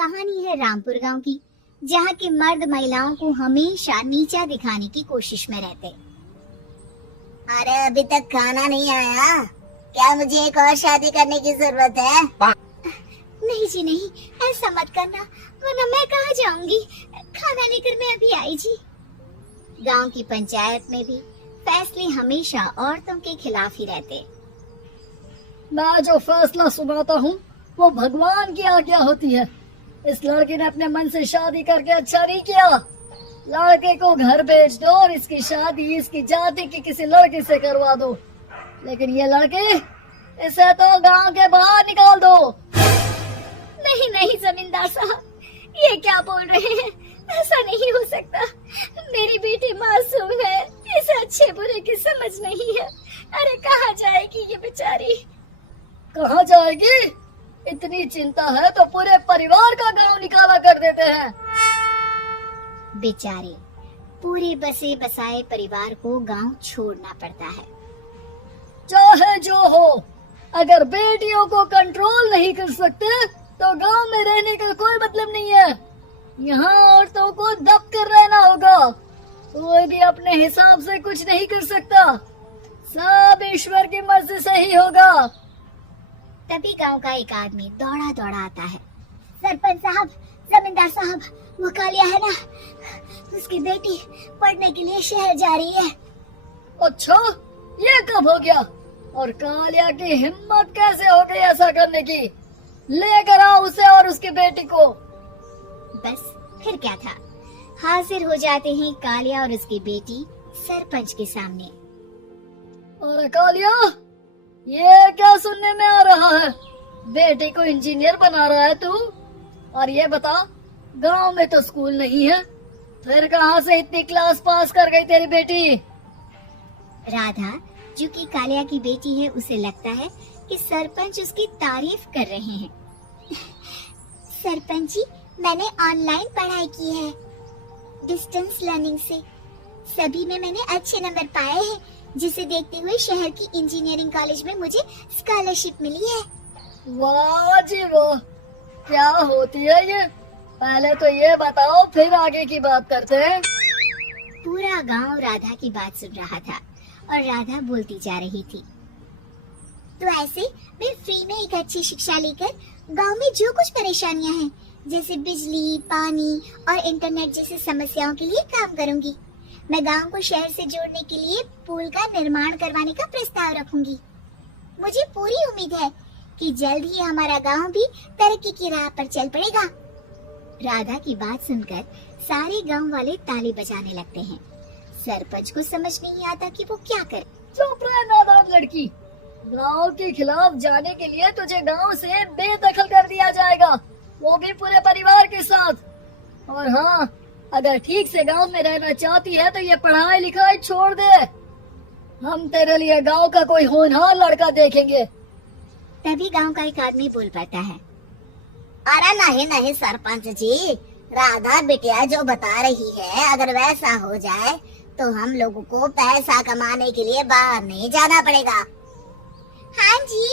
कहानी है रामपुर गांव की, जहां के मर्द महिलाओं को हमेशा नीचा दिखाने की कोशिश में रहते। अरे अभी तक खाना नहीं आया, क्या मुझे एक और शादी करने की जरूरत है? नहीं जी नहीं, ऐसा मत करना, वरना मैं कहाँ जाऊंगी। खाना लेकर मैं अभी आई जी। गांव की पंचायत में भी फैसले हमेशा औरतों के खिलाफ ही रहते। मैं जो फैसला सुनाता हूँ वो भगवान की आज्ञा होती है। इस लड़के ने अपने मन से शादी करके अच्छा नहीं किया। लड़के को घर भेज दो और इसकी शादी इसकी जाति की किसी लड़की से करवा दो, लेकिन ये लड़के, इसे तो गांव के बाहर निकाल दो। नहीं नहीं जमींदार साहब, ये क्या बोल रहे हैं? ऐसा नहीं हो सकता। मेरी बेटी मासूम है, इसे अच्छे बुरे की समझ नहीं है। अरे कहाँ जाएगी ये बेचारी? कहाँ जाएगी? इतनी चिंता है तो पूरे परिवार का गांव निकाला कर देते हैं। बेचारे, पूरे बसे बसाए परिवार को गांव छोड़ना पड़ता है। चाहे जो हो, अगर बेटियों को कंट्रोल नहीं कर सकते तो गांव में रहने का कोई मतलब नहीं है। यहाँ औरतों को दब कर रहना होगा। कोई भी अपने हिसाब से कुछ नहीं कर सकता, सब ईश्वर की मर्जी से ही होगा। तभी गांव का एक आदमी दौड़ा दौड़ा आता है। सरपंच साहब, जमींदार साहब, वो कालिया है ना, उसकी बेटी पढ़ने के लिए शहर जा रही है। अच्छा, ये कब हो गया? और कालिया की हिम्मत कैसे हो गई ऐसा करने की? लेकर आओ उसे और उसकी बेटी को। बस फिर क्या था, हाजिर हो जाते हैं कालिया और उसकी बेटी सरपंच के सामने। अरे कालिया, ये क्या सुनने में आ रहा है? बेटे को इंजीनियर बना रहा है तू? और ये बता, गांव में तो स्कूल नहीं है, फिर कहाँ से इतनी क्लास पास कर गई तेरी बेटी? राधा, जो कि कालिया की बेटी है, उसे लगता है कि सरपंच उसकी तारीफ कर रहे हैं। सरपंच जी, मैंने ऑनलाइन पढ़ाई की है, डिस्टेंस लर्निंग से। सभी में मैंने अच्छे नंबर पाए हैं, जिसे देखते हुए शहर की इंजीनियरिंग कॉलेज में मुझे स्कॉलरशिप मिली है। वाह जी वाह, क्या होती है ये? पहले तो ये बताओ, फिर आगे की बात करते हैं। पूरा गांव राधा की बात सुन रहा था और राधा बोलती जा रही थी। तो ऐसे मैं फ्री में एक अच्छी शिक्षा लेकर गांव में जो कुछ परेशानियां हैं, जैसे बिजली, पानी और इंटरनेट जैसी समस्याओं के लिए काम करूंगी। मैं गांव को शहर से जोड़ने के लिए पुल का निर्माण करवाने का प्रस्ताव रखूंगी। मुझे पूरी उम्मीद है कि जल्द ही हमारा गांव भी तरक्की की राह पर चल पड़ेगा। राधा की बात सुनकर सारे गांव वाले ताली बजाने लगते हैं। सरपंच को समझ नहीं आता कि वो क्या करे। चुप रह नादान लड़की, गांव के खिलाफ जाने के लिए तुझे गांव से बेदखल कर दिया जाएगा, वो भी पूरे परिवार के साथ। और हाँ, अगर ठीक से गांव में रहना चाहती है तो ये पढ़ाई लिखाई छोड़ दे। हम तेरे लिए गांव का कोई होनहार लड़का देखेंगे। तभी गांव का एक आदमी बोल पड़ता है। अरे नहीं नहीं सरपंच जी, राधा बिटिया जो बता रही है, अगर वैसा हो जाए तो हम लोगों को पैसा कमाने के लिए बाहर नहीं जाना पड़ेगा। हाँ जी,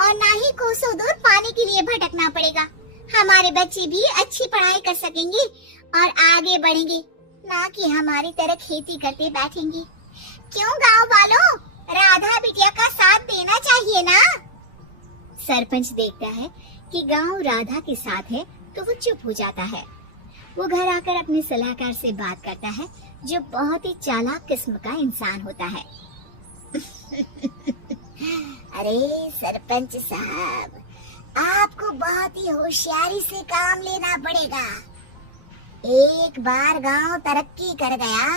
और ना ही कोसों दूर पानी के लिए भटकना पड़ेगा। हमारे बच्चे भी अच्छी पढ़ाई कर सकेंगे और आगे बढ़ेंगे, ना कि हमारी तरह खेती करते बैठेंगे। क्यों गांव वालों, राधा बिटिया का साथ देना चाहिए ना। सरपंच देखता है कि गांव राधा के साथ है तो वो चुप हो जाता है। वो घर आकर अपने सलाहकार से बात करता है, जो बहुत ही चालाक किस्म का इंसान होता है। अरे सरपंच साहब, आपको बहुत ही होशियारी से काम लेना पड़ेगा। एक बार गांव तरक्की कर गया,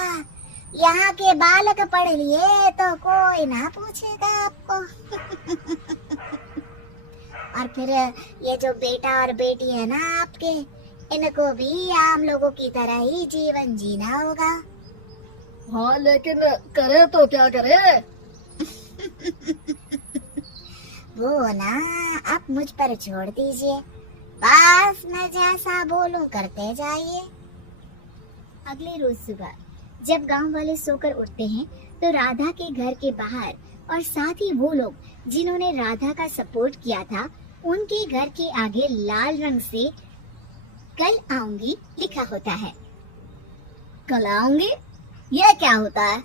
यहाँ के बालक पढ़ लिए तो कोई ना पूछेगा आपको। और फिर ये जो बेटा और बेटी है ना आपके, इनको भी आम लोगों की तरह ही जीवन जीना होगा। हाँ, लेकिन करे तो क्या करे? वो ना आप मुझ पर छोड़ दीजिए, बस मैं जैसा बोलूं करते जाइए। अगले रोज सुबह जब गांव वाले सोकर उठते हैं तो राधा के घर के बाहर और साथ ही वो लोग जिन्होंने राधा का सपोर्ट किया था, उनके घर के आगे लाल रंग से कल आऊंगी लिखा होता है। कल आऊंगी, यह क्या होता है?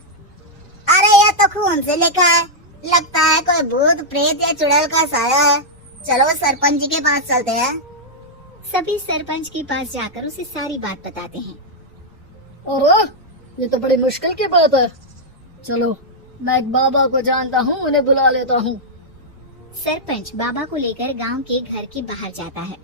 अरे यह तो खून से लिखा है, लगता है कोई भूत प्रेत या चुड़ैल का साया है। चलो सरपंच जी के पास चलते हैं। सभी सरपंच के पास जाकर उसे सारी बात बताते हैं। अरे ये तो बड़ी मुश्किल की बात है। चलो मैं एक बाबा को जानता हूँ, उन्हें बुला लेता हूँ। सरपंच बाबा को लेकर गांव के घर के बाहर जाता है।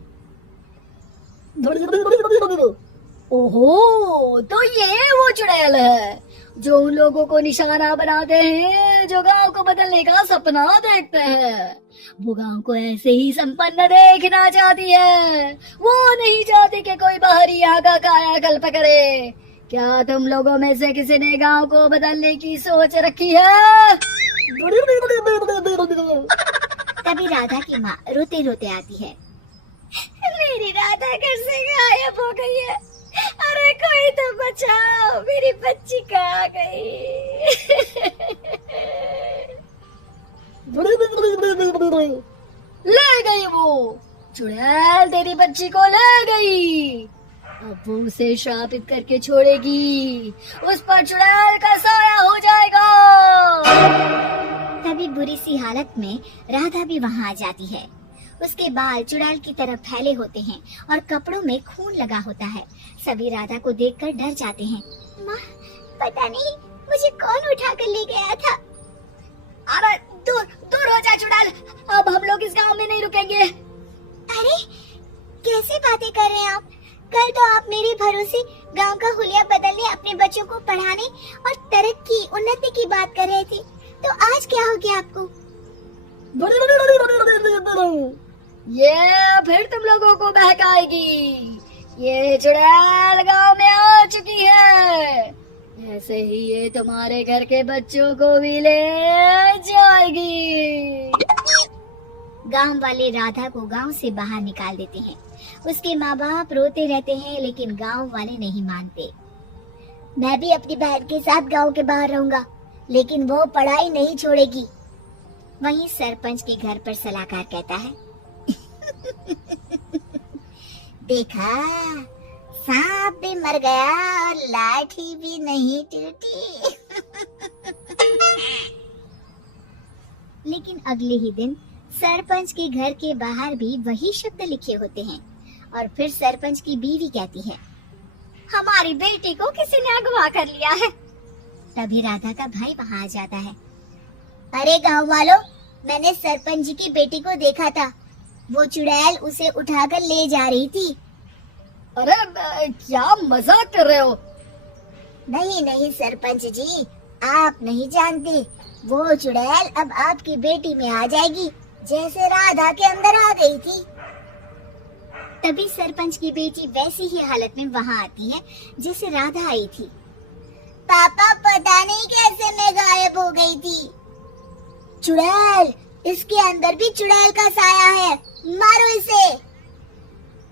ओहो, तो ये वो चुड़ैल है जो उन लोगों को निशाना बनाते हैं जो गांव को बदलने का सपना देखते हैं। वो गांव को ऐसे ही संपन्न देखना चाहती है, वो नहीं चाहती कि कोई बाहरी यहाँ का कायाकल्प करे। क्या तुम लोगों में से किसी ने गांव को बदलने की सोच रखी है? तभी राधा की माँ रोते रोते आती है। मेरी राधा घर से गायब हो गई है। अरे कोई तो बचाओ, मेरी बच्ची कहाँ गई? ले गई वो चुड़ैल, तेरी बच्ची को ले गई। अब वो उसे श्रापित करके छोड़ेगी, उस पर चुड़ैल का साया हो जाएगा। तभी बुरी सी हालत में राधा भी वहाँ आ जाती है। उसके बाल चुड़ैल की तरफ फैले होते हैं और कपड़ों में खून लगा होता है। सभी राधा को देखकर डर जाते हैं। माँ, पता नहीं मुझे कौन उठा कर ले गया था। अरे दूर दूर हो जा चुड़ैल, अब हम लोग इस गांव में नहीं रुकेंगे। अरे कैसी बातें कर रहे हैं आप? कल तो आप मेरे भरोसे गांव का हुलिया बदलने, अपने बच्चों को पढ़ाने और तरक्की उन्नति की बात कर रहे थे, तो आज क्या हो गया आपको? ये फिर तुम लोगों को बहकाएगी। ये चुड़ैल गांव में आ चुकी है, ऐसे ही ये तुम्हारे घर के बच्चों को भी ले जाएगी। गांव वाले राधा को गांव से बाहर निकाल देते हैं। उसके माँ बाप रोते रहते हैं, लेकिन गांव वाले नहीं मानते। मैं भी अपनी बहन के साथ गांव के बाहर रहूंगा, लेकिन वो पढ़ाई नहीं छोड़ेगी। वहीं सरपंच के घर पर सलाहकार कहता है। देखा, सांप भी मर गया और लाठी भी नहीं टूटी। लेकिन अगले ही दिन सरपंच के घर के बाहर भी वही शब्द लिखे होते हैं। और फिर सरपंच की बीवी कहती है, हमारी बेटी को किसी ने अगवा कर लिया है। तभी राधा का भाई वहाँ आ जाता है। अरे गांव वालों, मैंने सरपंच जी की बेटी को देखा था। वो चुड़ैल उसे उठाकर ले जा रही थी। अरे क्या मजाक कर रहे हो? नहीं नहीं सरपंच जी, आप नहीं जानते। वो चुड़ैल अब आपकी बेटी में आ जाएगी, जैसे राधा के अंदर आ गई थी। तभी सरपंच की बेटी वैसी ही हालत में वहाँ आती है जैसे राधा आई थी। पापा, पता नहीं कैसे मैं गायब हो गई थी। चुड़ैल, इसके अंदर भी चुड़ैल का साया है, मारो इसे।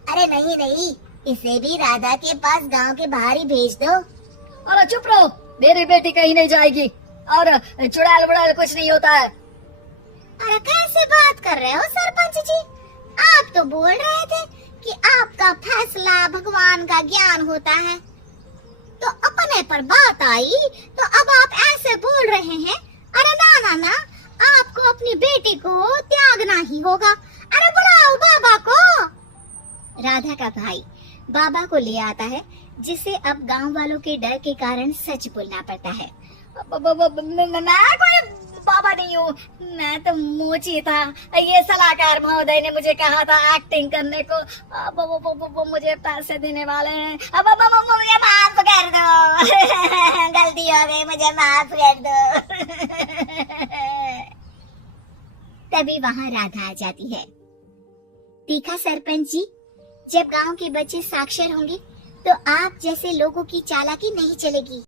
अरे नहीं नहीं, इसे भी राधा के पास गांव के बाहर ही भेज दो। अरे चुप रहो, मेरी बेटी कहीं नहीं जाएगी और चुड़ैल वुड़ैल कुछ नहीं होता है। अरे कैसे बात कर रहे हो सरपंच जी? आप तो बोल रहे थे कि आपका फैसला भगवान का ज्ञान होता है, तो अपने पर बात आई तो अब आप ऐसे बोल रहे हैं। अरे ना ना ना, आपको अपनी बेटी को त्यागना ही होगा। अरे बुलाओ बाबा को। राधा का भाई बाबा को ले आता है, जिसे अब गांव वालों के डर के कारण सच बोलना पड़ता है। मैं कोई बाबा नहीं हूँ, मैं तो मोची था। ये सलाहकार महोदय ने मुझे कहा था एक्टिंग करने को। वो मुझे पैसे देने वाले हैं। अब मुझे माफ कर दो। गलती हो गई, मुझे माफ कर दो। तभी वहाँ राधा आ जाती है। देखा सरपंच जी, जब गांव के बच्चे साक्षर होंगे तो आप जैसे लोगों की चालाकी नहीं चलेगी।